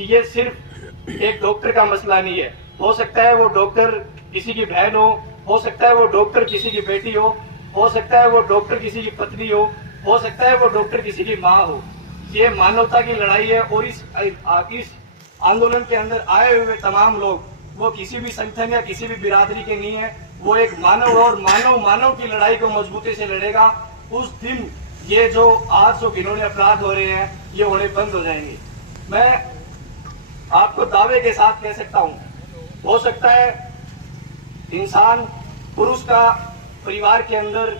कि ये सिर्फ एक डॉक्टर का मसला नहीं है। हो सकता है वो डॉक्टर किसी की बहन हो सकता है वो डॉक्टर किसी की बेटी हो सकता है वो डॉक्टर किसी की पत्नी हो सकता है वो डॉक्टर किसी की माँ हो। ये मानवता की लड़ाई है और इस आंदोलन के अंदर आए हुए तमाम लोग वो किसी भी संगठन या किसी भी बिरादरी के नहीं है। वो एक मानव और मानव की लड़ाई को मजबूती से लड़ेगा। उस दिन ये जो आज जो घिनौने अपराध हो रहे हैं ये होने बंद हो जाएंगे। मैं आपको दावे के साथ कह सकता हूं, हो सकता है इंसान पुरुष का परिवार के अंदर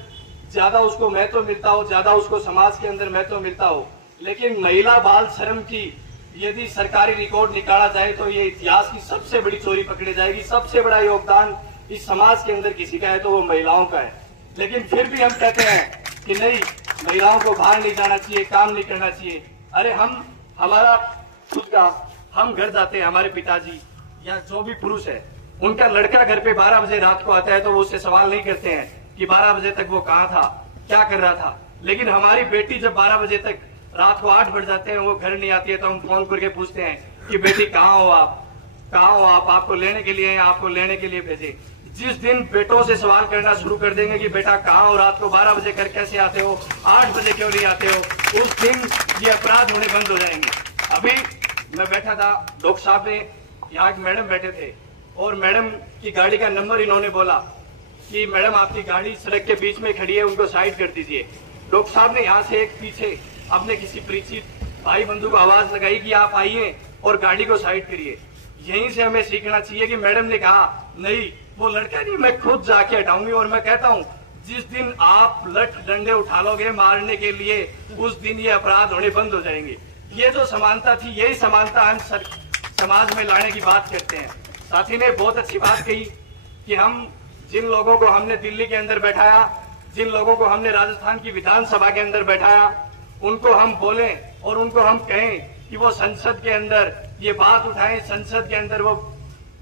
ज्यादा उसको महत्व मिलता हो, ज्यादा उसको समाज के अंदर महत्व मिलता हो, लेकिन महिला बाल श्रम की यदि सरकारी रिकॉर्ड निकाला जाए तो ये इतिहास की सबसे बड़ी चोरी पकड़ी जाएगी। सबसे बड़ा योगदान इस समाज के अंदर किसी का है तो वो महिलाओं का है। लेकिन फिर भी हम कहते हैं कि नहीं, महिलाओं को बाहर नहीं जाना चाहिए, काम नहीं करना चाहिए। अरे हमारा खुद का हम घर जाते हैं, हमारे पिताजी या जो भी पुरुष है उनका लड़का घर पे 12 बजे रात को आता है तो वो उससे सवाल नहीं करते हैं कि 12 बजे तक वो कहाँ था, क्या कर रहा था। लेकिन हमारी बेटी जब 12 बजे तक रात को 8 बज जाते हैं वो घर नहीं आती है तो हम फोन करके पूछते हैं कि बेटी कहाँ हो आप, आपको लेने के लिए, आपको लेने के लिए भेजे। जिस दिन बेटों से सवाल करना शुरू कर देंगे कि बेटा कहाँ हो, रात को 12 बजे घर कैसे आते हो, 8 बजे क्यों नहीं आते हो, उस दिन ये अपराध होने बंद हो जाएंगे। अभी मैं बैठा था, डॉक्टर साहब ने यहाँ एक मैडम बैठे थे और मैडम की गाड़ी का नंबर इन्होंने बोला कि मैडम आपकी गाड़ी सड़क के बीच में खड़ी है, उनको साइड कर दीजिए। डॉक्टर साहब ने यहाँ से एक पीछे अपने किसी परिचित भाई बंधु को आवाज लगाई कि आप आइए और गाड़ी को साइड करिए। यहीं से हमें सीखना चाहिए कि मैडम ने कहा नहीं, वो लड़का नहीं, मैं खुद जाके हटाऊंगी। और मैं कहता हूँ जिस दिन आप लठ डंडे उठा लोगे मारने के लिए, उस दिन ये अपराध होने बंद हो जाएंगे। ये जो समानता थी, यही समानता हम समाज में लाने की बात करते हैं। साथी ने बहुत अच्छी बात कही कि हम जिन लोगों को हमने दिल्ली के अंदर बैठाया, जिन लोगों को हमने राजस्थान की विधानसभा के अंदर बैठाया, उनको हम बोलें और उनको हम कहें कि वो संसद के अंदर ये बात उठाएं, संसद के अंदर वो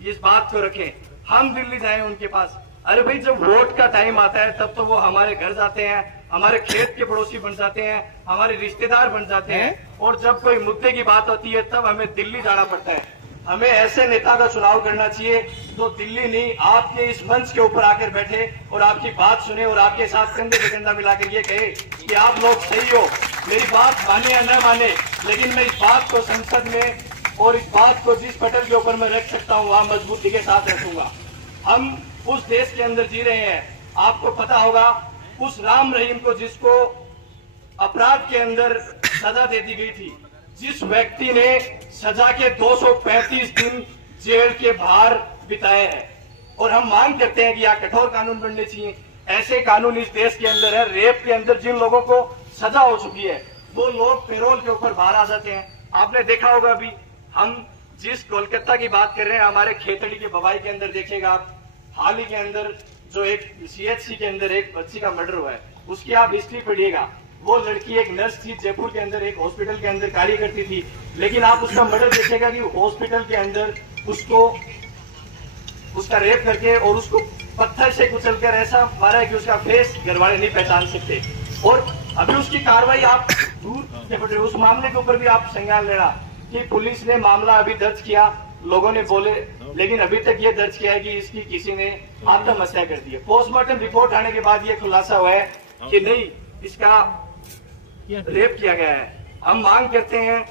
इस बात को रखें। हम दिल्ली जाएं उनके पास। अरे भाई, जब वोट का टाइम आता है तब तो वो हमारे घर जाते हैं, हमारे खेत के पड़ोसी बन जाते हैं, हमारे रिश्तेदार बन जाते हैं। और जब कोई मुद्दे की बात होती है तब हमें दिल्ली जाना पड़ता है। हमें ऐसे नेता का चुनाव करना चाहिए जो दिल्ली नहीं, आपके इस मंच के ऊपर आकर बैठे और आपकी बात सुने और आपके साथ कंधे से कंधा मिलाकर ये कहे कि आप लोग सही हो, मेरी बात माने या न माने, लेकिन मैं इस बात को संसद में और इस बात को जिस पटल के ऊपर मैं रख सकता हूँ वहां मजबूती के साथ रखूंगा। हम उस देश के अंदर जी रहे हैं, आपको पता होगा उस राम रहीम को जिसको अपराध के अंदर सजा दे दी गई थी, जिस व्यक्ति ने सजा के 235 दिन जेल के बाहर बिताए हैं। और हम मांग करते हैं कि यहाँ कठोर कानून बनने चाहिए। ऐसे कानून इस देश के अंदर है। रेप के अंदर जिन लोगों को सजा हो चुकी है वो लोग पैरोल के ऊपर बाहर आ जाते हैं। आपने देखा होगा अभी हम जिस कोलकाता की बात कर रहे हैं, हमारे खेतड़ी के बवाई के अंदर देखिएगा आप, हाल ही के अंदर जो एक CHC के अंदर एक बच्ची का मर्डर हुआ है, उसकी आप हिस्ट्री पढ़िएगा। वो लड़की एक नर्स थी, जयपुर के अंदर एक हॉस्पिटल के अंदर कार्य करती थी, लेकिन आप उसका मर्डर देखिएगा कि हॉस्पिटल के अंदर उसका रेप करके और उसको पत्थर से कुचलकर ऐसा मारा है कि उसका फेस घरवाले नहीं पहचान सकते। और अभी उसकी कार्रवाई आप दूर, उस मामले के ऊपर भी आप संज्ञान लेना कि पुलिस ने मामला अभी दर्ज किया, लोगों ने बोले, लेकिन अभी तक ये दर्ज किया है कि इसकी किसी ने आत्महत्या कर दी है। पोस्टमार्टम रिपोर्ट आने के बाद ये खुलासा हुआ है कि नहीं, इसका रेप किया गया है। हम मांग करते हैं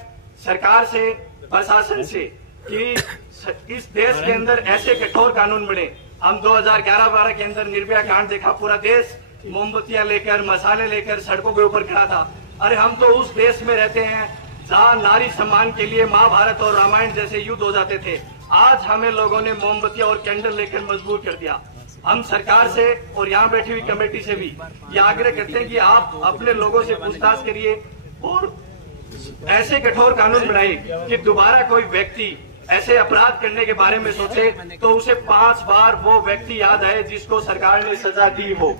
सरकार से, प्रशासन से कि इस देश के अंदर ऐसे कठोर कानून बने। हम 2011-12 के अंदर निर्भया कांड देखा, पूरा देश मोमबत्तियां लेकर, मसाले लेकर सड़कों के ऊपर खड़ा था। अरे हम तो उस देश में रहते हैं जहाँ नारी सम्मान के लिए महाभारत और रामायण जैसे युद्ध हो जाते थे। आज हमें लोगों ने मोमबत्तियां और कैंडल लेकर मजबूर कर दिया। हम सरकार से और यहाँ बैठी हुई कमेटी से भी ये आग्रह करते हैं कि आप अपने लोगों से पूछताछ करिए और ऐसे कठोर कानून बनाइए कि दोबारा कोई व्यक्ति ऐसे अपराध करने के बारे में सोचे तो उसे 5 बार वो व्यक्ति याद आए जिसको सरकार ने सजा दी हो।